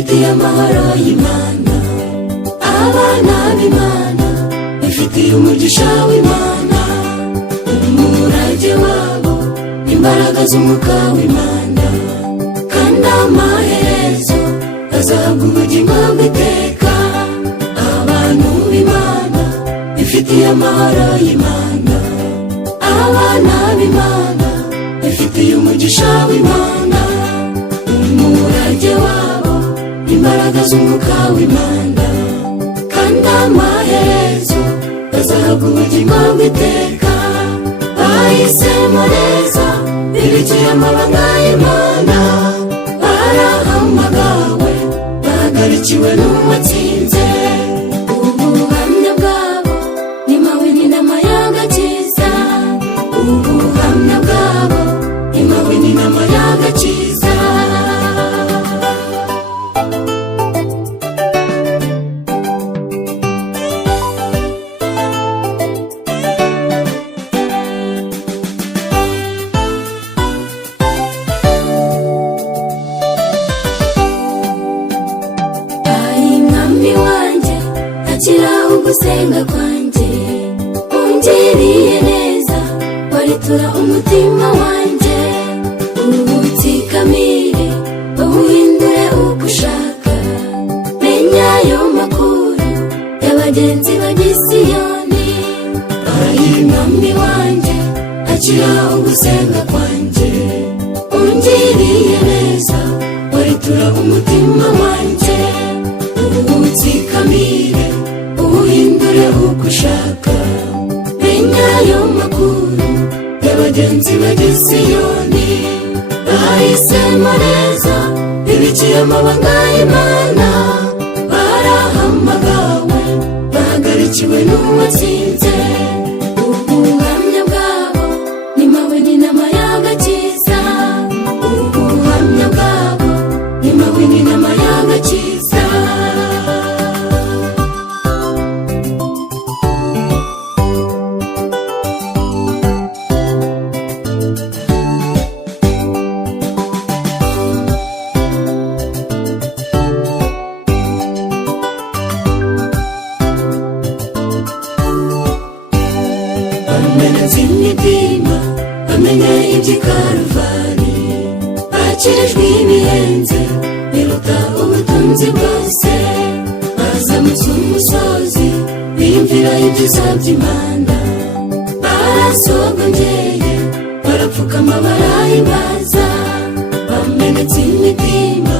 bifitiye amahoro y'Imana. Abana b'Imana bifitiye umugisha w'Imana, umurage wabo imbaraga z'umwuka w'Imana, kandi amaherezo azahabwa ubugingo bw'iteka. Abantu b'Imana bifitiye amahoro y'Imana. Abana b'Imana bifitiye umugisha w'Imana, umurage wabo imbaraga z'umwuka w'Imana, kandi amaherezo bazahabwa ubugingo bw'iteka. Bahisemo neza bibikiye amabanga y'Imana, barahamagawe bahagarikiwe n'uwatsinze. Ubuhamya bwabo ni mawini n'amayangakiza, ubuhamya bwabo ni mawini n'amayangakiza. Akira ugusenga kwanjye, ungiriye neza, waritura umutima wanjye. Ubutsikamire uwuhindure uko ushaka, menya ayo makuru y'abagenzi b'i Siyoni. Mwami wanjye, akira ugusenga kwanjye, ungiriye neza, waritura umutima wanjye. Ubutsikamire uhindure uko ushaka, menya ayo makuru y'abagenzi b'i Siyoni. Bahisemo neza bibikiye amabanga y'Imana, barahamagawe bahagarikiwe n'uwatsinze. Ubuhamya bwabo ni mawini n'amayangakiza, ubuhamya bwabo ni mawini n'amayangakiza. Bamenetse imitima, bamenye iby'i Karuvali, bakirijwe ibihenze biruta ubutunzi bwose. Bazamutse umusozi biyumvira ibyiza by'Imana, barasogongeye barapfukama barahimbaza. Bamenetse imitima,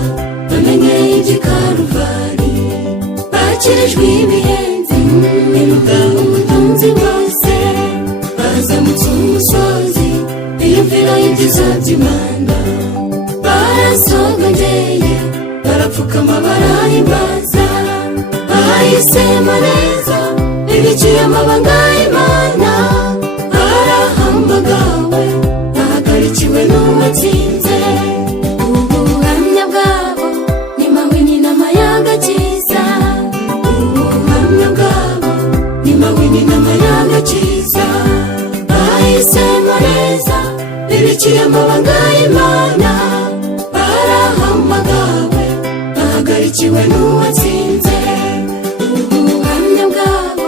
bamenye iby'i Karuvali, bakirijwe ibihenze biruta ubutunzi bwose. Bazamutse umusozi biyumvira ibyiza by'Imana, barasogongeye barapfukama barahimbaza. Bahisemo neza bibikiye amabanga y'Imana, barahamagawe bahagarikiwe n'uwatsinze. Ubuhamya bwabo ni mawini n'amayangakiza, ubuhamya bwabo ni mawini n'amayangakiza. Bahisemo neza bibikiye amabanga y'Imana, barahamagawe bahagarikiwe n'uwatsinze. Ubuhamya bwabo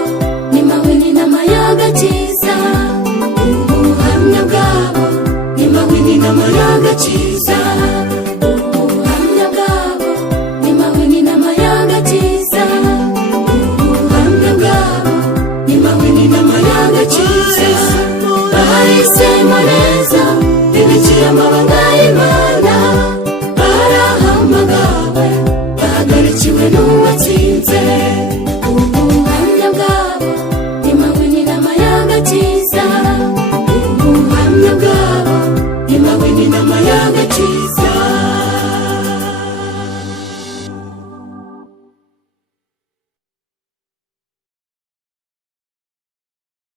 ni mawini n'amayangakiza, ubuhamya bwabo ni mawini n'amayangakiza, ubuhamya bwabo ni mawini n'amayangakiza, ubuhamya bwabo ni mawini n'amayangakiza. Bahisemo neza